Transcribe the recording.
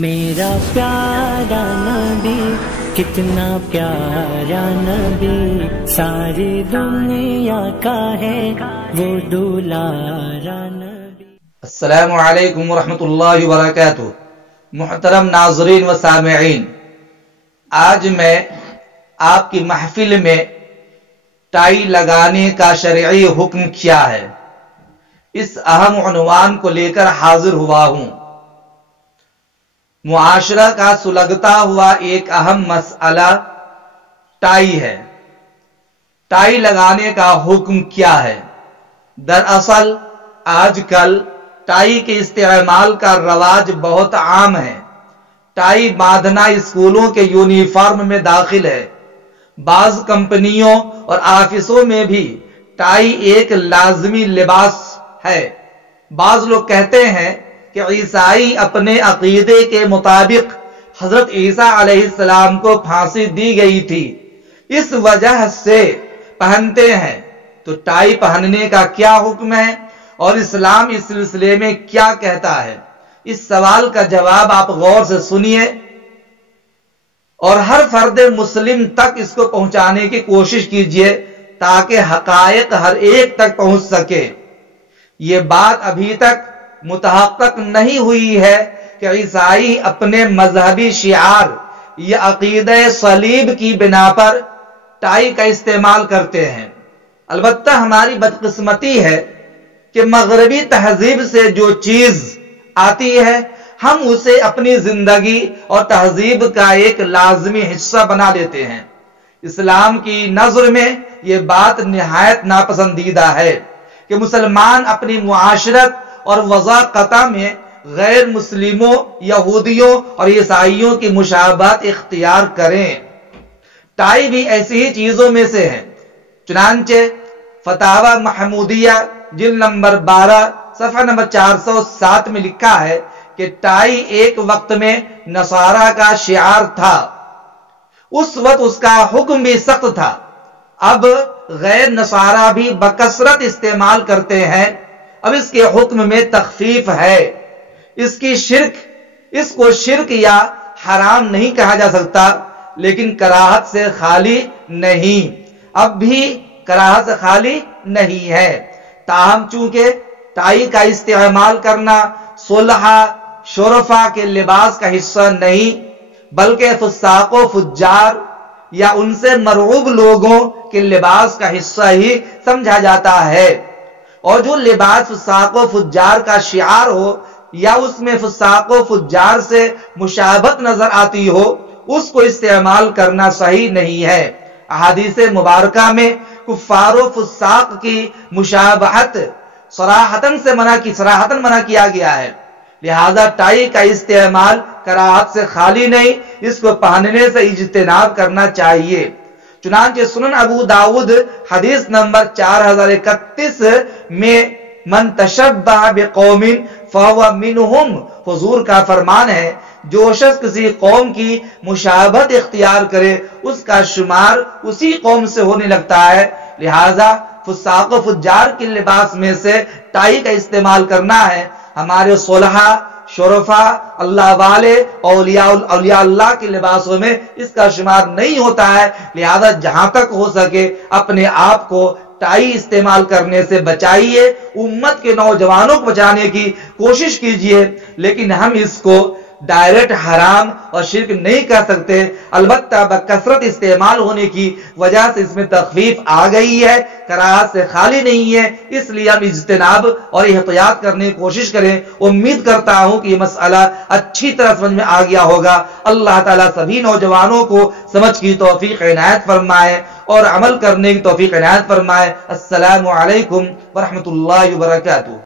میرا پیارا نبی کتنا پیارا نبی، ساری دنیا کا ہے وہ دولارا نبی۔ السلام علیکم ورحمۃ اللہ وبرکاتہ۔ محترم ناظرین و سامعین، آج میں آپ کی محفل میں ٹائی لگانے کا شرعی حکم کیا ہے، اس اہم عنوان کو لے کر حاضر ہوا ہوں۔ معاشرہ کا سلگتا ہوا ایک اہم مسئلہ ٹائی ہے۔ ٹائی لگانے کا حکم کیا ہے؟ دراصل آج کل ٹائی کے استعمال کا رواج بہت عام ہے۔ ٹائی باندھنا اسکولوں کے یونیفارم میں داخل ہے۔ بعض کمپنیوں اور آفسوں میں بھی ٹائی ایک لازمی لباس ہے۔ بعض لوگ کہتے ہیں کہ عیسائی اپنے عقیدے کے مطابق حضرت عیسیٰ علیہ السلام کو پھانسی دی گئی تھی، اس وجہ سے پہنتے ہیں۔ تو ٹائی پہننے کا کیا حکم ہے اور اسلام اس سلسلے میں کیا کہتا ہے؟ اس سوال کا جواب آپ غور سے سنیے اور ہر فرد مسلم تک اس کو پہنچانے کی کوشش کیجیے تاکہ حقائق ہر ایک تک پہنچ سکے۔ یہ بات ابھی تک متحقق نہیں ہوئی ہے کہ عیسائی اپنے مذہبی شعار یا عقیدہ صلیب کی بنا پر ٹائی کا استعمال کرتے ہیں۔ البتہ ہماری بدقسمتی ہے کہ مغربی تہذیب سے جو چیز آتی ہے ہم اسے اپنی زندگی اور تہذیب کا ایک لازمی حصہ بنا لیتے ہیں۔ اسلام کی نظر میں یہ بات نہایت ناپسندیدہ ہے کہ مسلمان اپنی معاشرت اور وضاقتہ میں غیر مسلموں، یہودیوں اور عیسائیوں کی مشابہت اختیار کریں۔ ٹائی بھی ایسی ہی چیزوں میں سے ہے۔ چنانچہ فتاوی محمودیہ جلد نمبر 12 صفحہ نمبر 407 میں لکھا ہے کہ ٹائی ایک وقت میں نصارہ کا شعار تھا، اس وقت اس کا حکم بھی سخت تھا۔ اب غیر نصارہ بھی بکثرت استعمال کرتے ہیں۔ اب اس کے حکم میں تخفیف ہے۔ اس کو شرک یا حرام نہیں کہا جا سکتا، لیکن کراہت سے خالی نہیں، اب بھی کراہت سے خالی نہیں ہے۔ تاہم چونکہ ٹائی کا استعمال کرنا صلحاء شرفاء کے لباس کا حصہ نہیں بلکہ فساق و فجار یا ان سے مرعوب لوگوں کے لباس کا حصہ ہی سمجھا جاتا ہے، اور جو لباس فساق و فجار کا شعار ہو یا اس میں فساق و فجار سے مشابہت نظر آتی ہو، اس کو استعمال کرنا صحیح نہیں ہے۔ احادیث مبارکہ میں کفار و فساق کی مشابہت صراحتاً منع کیا گیا ہے، لہذا ٹائی کا استعمال کراہت سے خالی نہیں، اس کو پہننے سے اجتناب کرنا چاہیے۔ چنانچہ سنن ابو داود حدیث نمبر 4031 میں من تشبہ بقوم فہو منہم، حضور کا فرمان ہے جو شخص کسی قوم کی مشابہت اختیار کرے اس کا شمار اسی قوم سے ہونے لگتا ہے۔ لہذا فساق و فجار کے لباس میں سے ٹائی کا استعمال کرنا ہے۔ ہمارے صلحاء شرفاء اللہ والے اولیاء اللہ کے لباسوں میں اس کا شمار نہیں ہوتا ہے، لہذا جہاں تک ہو سکے اپنے آپ کو ٹائی استعمال کرنے سے بچائیے، امت کے نوجوانوں کو بچانے کی کوشش کیجیے، لیکن ہم اس کو ڈائریکٹ حرام اور شرک نہیں کر سکتے۔ البتہ بکثرت استعمال ہونے کی وجہ سے اس میں تخفیف آ گئی ہے، کراہت سے خالی نہیں ہے، اس لیے ہم اجتناب اور احتیاط کرنے کی کوشش کریں۔ امید کرتا ہوں کہ یہ مسئلہ اچھی طرح سمجھ میں آ گیا ہوگا۔ اللہ تعالیٰ سبھی نوجوانوں کو سمجھ کی توفیق عنایت فرمائے اور عمل کرنے کی توفیق عنایت فرمائے۔ السلام علیکم ورحمۃ اللہ وبرکاتہ۔